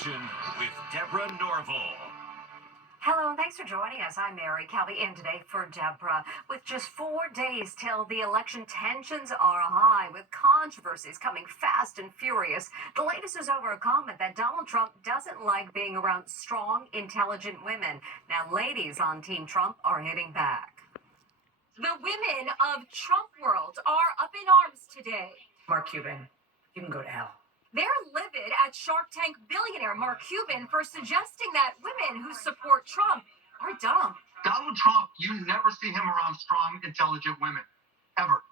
Election with Deborah Norville. Hello, and thanks for joining us. I'm Mary Kelly, in today for Deborah. With just 4 days till the election, tensions are high, with controversies coming fast and furious. The latest is over a comment that Donald Trump doesn't like being around strong, intelligent women. Now, ladies on Team Trump are hitting back. The women of Trump world are up in arms today. Mark Cuban, you can go to hell. They're livid at Shark Tank billionaire Mark Cuban for suggesting that women who support Trump are dumb. Donald Trump, you never see him around strong, intelligent women. Ever.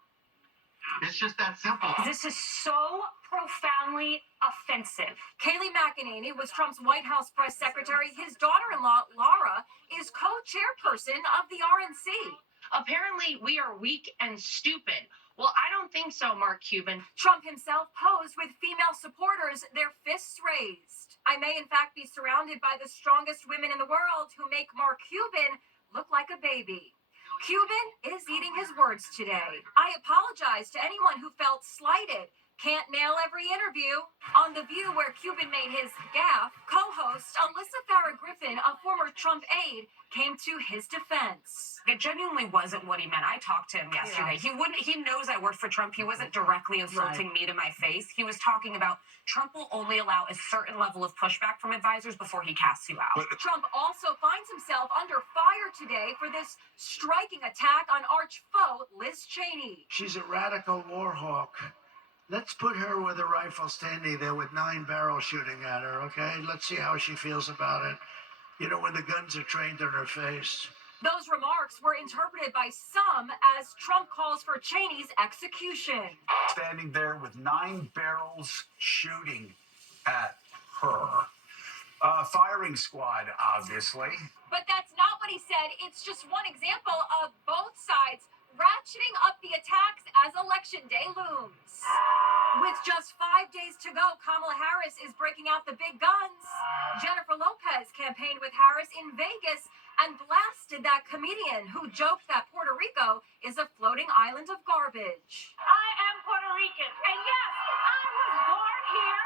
It's just that simple. This is so profoundly offensive. Kayleigh McEnany was Trump's White House press secretary. His daughter-in-law, Laura, is co-chairperson of the RNC. Apparently, we are weak and stupid. Well, I don't think so, Mark Cuban. Trump himself posed with female supporters, their fists raised. I may, in fact, be surrounded by the strongest women in the world who make Mark Cuban look like a baby. Cuban is eating his words today. I apologize to anyone who felt slighted. Can't nail every interview. On The View, where Cuban made his gaffe, co-host Alyssa Farah Griffin, a former Trump aide, came to his defense. It genuinely wasn't what he meant. I talked to him yesterday. Yeah. He knows I worked for Trump. He wasn't directly insulting me to my face. He was talking about Trump will only allow a certain level of pushback from advisors before he casts you out. Trump also finds himself under fire today for this striking attack on arch foe Liz Cheney. She's a radical war hawk. Let's put her with a rifle standing there with 9 barrels shooting at her, okay? Let's see how she feels about it. You know, when the guns are trained on her face. Those remarks were interpreted by some as Trump calls for Cheney's execution. Standing there with 9 barrels shooting at her. Firing squad, obviously. But that's not what he said. It's just one example of both sides ratcheting up the attacks as Election Day looms. With just 5 days to go, Kamala Harris is breaking out the big guns. Jennifer Lopez campaigned with Harris in Vegas and blasted that comedian who joked that Puerto Rico is a floating island of garbage. I am Puerto Rican, and yes, I was born here,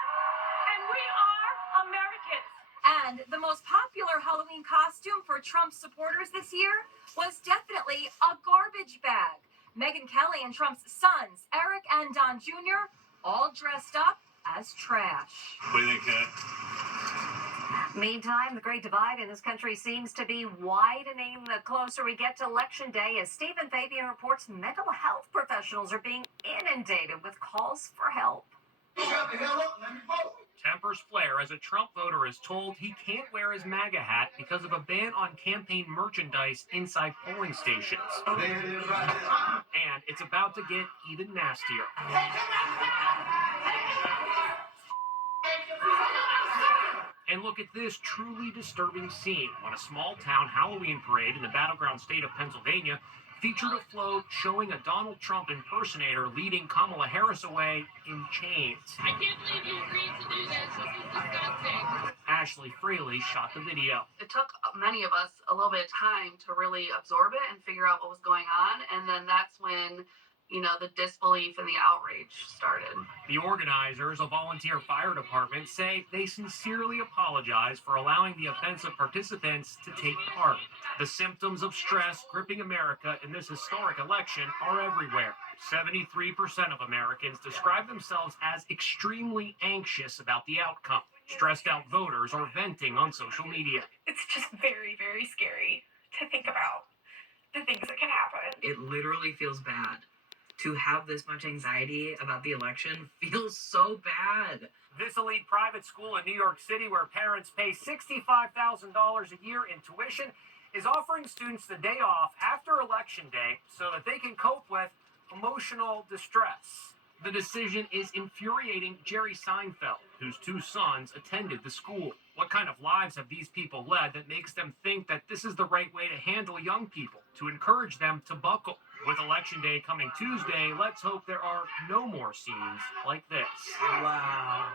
and we are Americans. And the most popular Halloween costume for Trump supporters this year was definitely a garbage bag. Megyn Kelly and Trump's sons, Eric and Don Jr., all dressed up as trash. What do you think, Meantime, the great divide in this country seems to be widening the closer we get to Election Day, as Stephen Fabian reports mental health professionals are being inundated with calls for help. Shut the hell up and let me vote. Tempers flare as a Trump voter is told he can't wear his MAGA hat because of a ban on campaign merchandise inside polling stations. There it is right there. And it's about to get even nastier. And look at this truly disturbing scene when a small-town Halloween parade in the battleground state of Pennsylvania featured a float showing a Donald Trump impersonator leading Kamala Harris away in chains. I can't believe you agreed to do this. This is disgusting. Ashley Fraley shot the video. It took many of us a little bit of time to really absorb it and figure out what was going on. And then that's when, the disbelief and the outrage started. The organizers, a volunteer fire department, say they sincerely apologize for allowing the offensive participants to take part. The symptoms of stress gripping America in this historic election are everywhere. 73% of Americans describe themselves as extremely anxious about the outcome. Stressed out voters are venting on social media. It's just very, very scary to think about the things that can happen. It literally feels bad. To have this much anxiety about the election feels so bad. This elite private school in New York City, where parents pay $65,000 a year in tuition, is offering students the day off after Election Day so that they can cope with emotional distress. The decision is infuriating Jerry Seinfeld, whose 2 sons attended the school. What kind of lives have these people led that makes them think that this is the right way to handle young people, to encourage them to buckle? With Election Day coming Tuesday, let's hope there are no more scenes like this. Wow.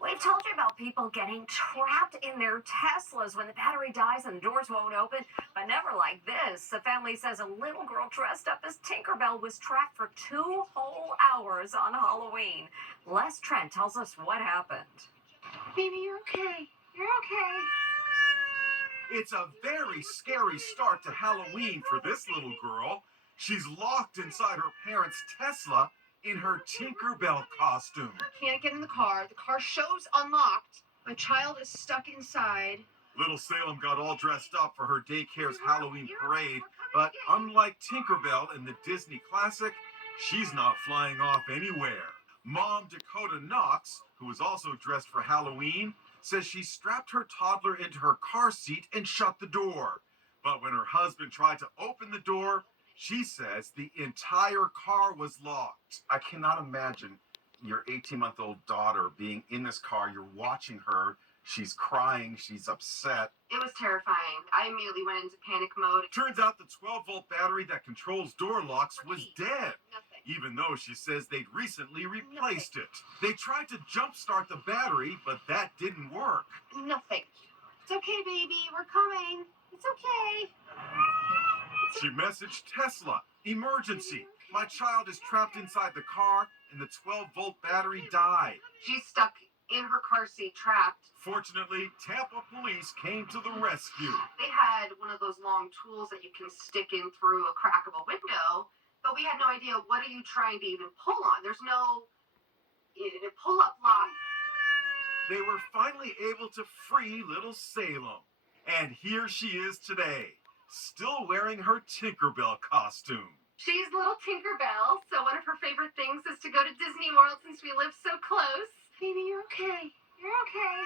We've told you about people getting trapped in their Teslas when the battery dies and the doors won't open, but never like this. The family says a little girl dressed up as Tinkerbell was trapped for 2 whole hours on Halloween. Les Trent tells us what happened. Baby, you're okay. You're okay. It's a very scary start to Halloween for this little girl. She's locked inside her parents' Tesla in her Tinkerbell costume. Can't get in the car. The car show's unlocked. My child is stuck inside. Little Salem got all dressed up for her daycare's Halloween parade, but unlike Tinkerbell in the Disney classic, she's not flying off anywhere. Mom Dakota Knox, who was also dressed for Halloween, says she strapped her toddler into her car seat and shut the door. But when her husband tried to open the door, she says the entire car was locked. I cannot imagine your 18-month-old daughter being in this car. You're watching her. She's crying. She's upset. It was terrifying. I immediately went into panic mode. Turns out the 12-volt battery that controls door locks was dead, Nothing. even though she says they'd recently replaced it. They tried to jumpstart the battery, but that didn't work. Nothing. It's okay, baby. We're coming. It's okay. She messaged Tesla, emergency. My child is trapped inside the car and the 12-volt battery died. She's stuck in her car seat, trapped. Fortunately, Tampa police came to the rescue. They had one of those long tools that you can stick in through a crack of a window, but we had no idea what are you trying to even pull on. There's no pull-up lock. They were finally able to free little Salem. And here she is today, still wearing her Tinkerbell costume. She's little Tinkerbell, so one of her favorite things is to go to Disney World since we live so close. Baby, you're okay. You're okay.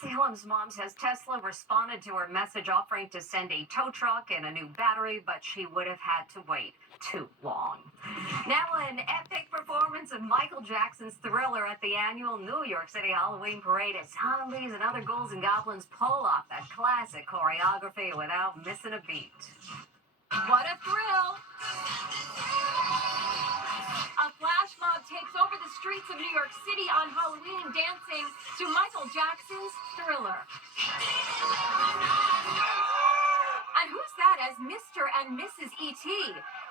Salem's mom says Tesla responded to her message offering to send a tow truck and a new battery, but she would have had to wait too long. Now an epic performance of Michael Jackson's Thriller at the annual New York City Halloween parade as zombies and other ghouls and goblins pull off that classic choreography without missing a beat. What a thrill! A flash mob takes over the streets of New York City on Halloween, dancing to Michael Jackson's Thriller. And who's that as Mr. and Mrs. E.T.?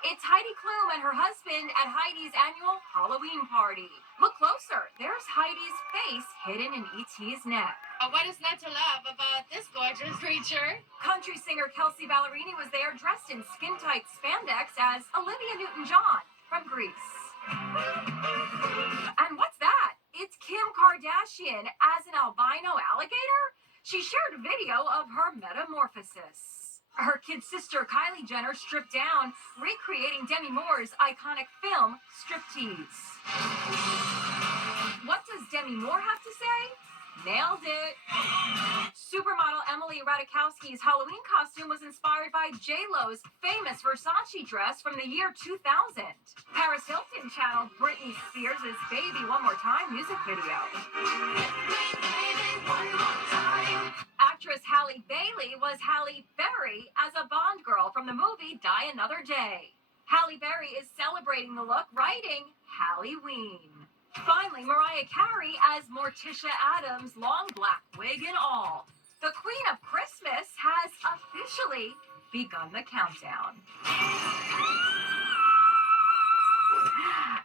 It's Heidi Klum and her husband at Heidi's annual Halloween party. Look closer. There's Heidi's face hidden in E.T.'s neck. What is not to love about this gorgeous creature? Country singer Kelsey Ballerini was there dressed in skin-tight spandex as Olivia Newton-John from Greece. And what's that? It's Kim Kardashian as an albino alligator? She shared a video of her metamorphosis. Her kid sister Kylie Jenner stripped down, recreating Demi Moore's iconic film, Striptease. What does Demi Moore have to say? Nailed it. Supermodel Emily Ratajkowski's Halloween costume was inspired by J-Lo's famous Versace dress from the year 2000. Paris Hilton channeled Britney Spears' Baby One More Time music video. Actress Halle Bailey was Halle Berry as a Bond girl from the movie Die Another Day. Halle Berry is celebrating the look, writing Halloween. Finally, Mariah Carey as Morticia Adams, long black wig and all. The Queen of Christmas has officially begun the countdown.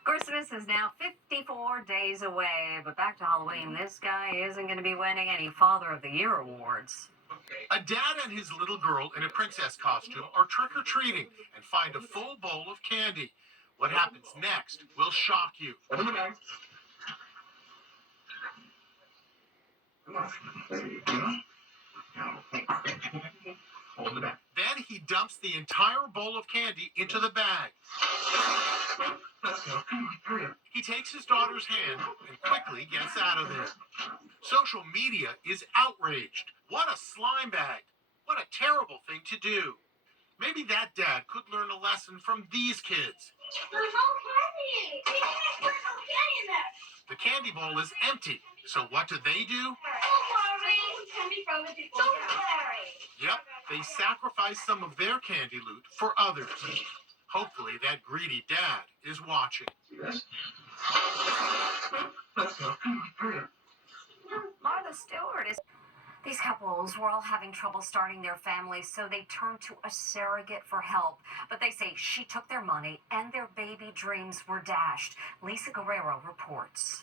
Christmas is now 54 days away, but back to Halloween, this guy isn't going to be winning any Father of the Year awards. A dad and his little girl in a princess costume are trick-or-treating and find a full bowl of candy. What happens next will shock you. Then he dumps the entire bowl of candy into the bag. He takes his daughter's hand and quickly gets out of there. Social media is outraged. What a slime bag. What a terrible thing to do. Maybe that dad could learn a lesson from these kids. There's no candy! There's no candy in there! The candy bowl is empty, so what do? Don't worry! Candy from the people. Don't worry! Yep, they sacrifice some of their candy loot for others. Hopefully that greedy dad is watching. Martha Stewart is... These couples were all having trouble starting their families, so they turned to a surrogate for help. But they say she took their money and their baby dreams were dashed. Lisa Guerrero reports.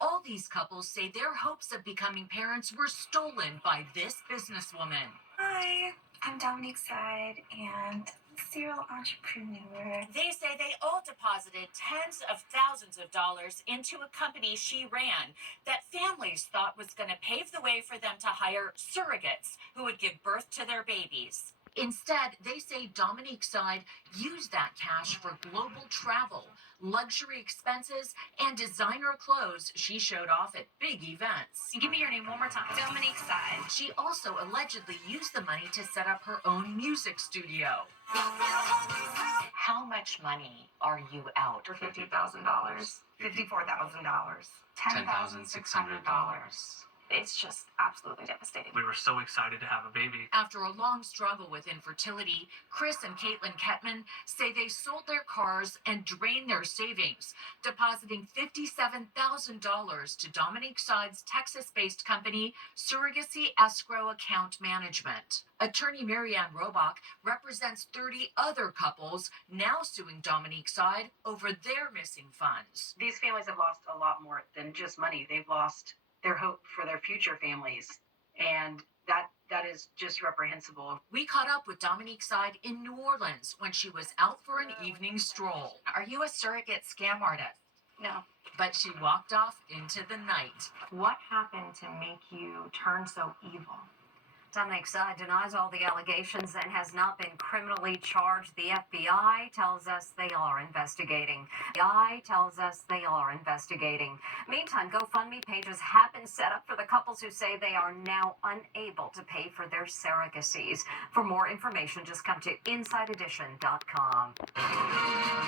All these couples say their hopes of becoming parents were stolen by this businesswoman. Hi, I'm Dominique Side and serial entrepreneur. They say they all deposited tens of thousands of dollars into a company she ran that families thought was going to pave the way for them to hire surrogates who would give birth to their babies. Instead, they say Dominique Side used that cash for global travel, luxury expenses, and designer clothes she showed off at big events. Give me your name one more time. Dominique Side. She also allegedly used the money to set up her own music studio. How much money are you out? For $50,000, $54,000, $10,600. It's just absolutely devastating. We were so excited to have a baby. After a long struggle with infertility, Chris and Caitlin Kettman say they sold their cars and drained their savings, depositing $57,000 to Dominique Side's Texas-based company, Surrogacy Escrow Account Management. Attorney Marianne Robach represents 30 other couples now suing Dominique Side over their missing funds. These families have lost a lot more than just money. They've lost their hope for their future families, and that is just reprehensible. We caught up with Dominique Side in New Orleans when she was out for an evening stroll. Are you a surrogate scam artist? No. But she walked off into the night. What happened to make you turn so evil? Dominique Side denies all the allegations and has not been criminally charged. The FBI tells us they are investigating. Meantime, GoFundMe pages have been set up for the couples who say they are now unable to pay for their surrogacies. For more information, just come to InsideEdition.com.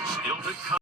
Still to come.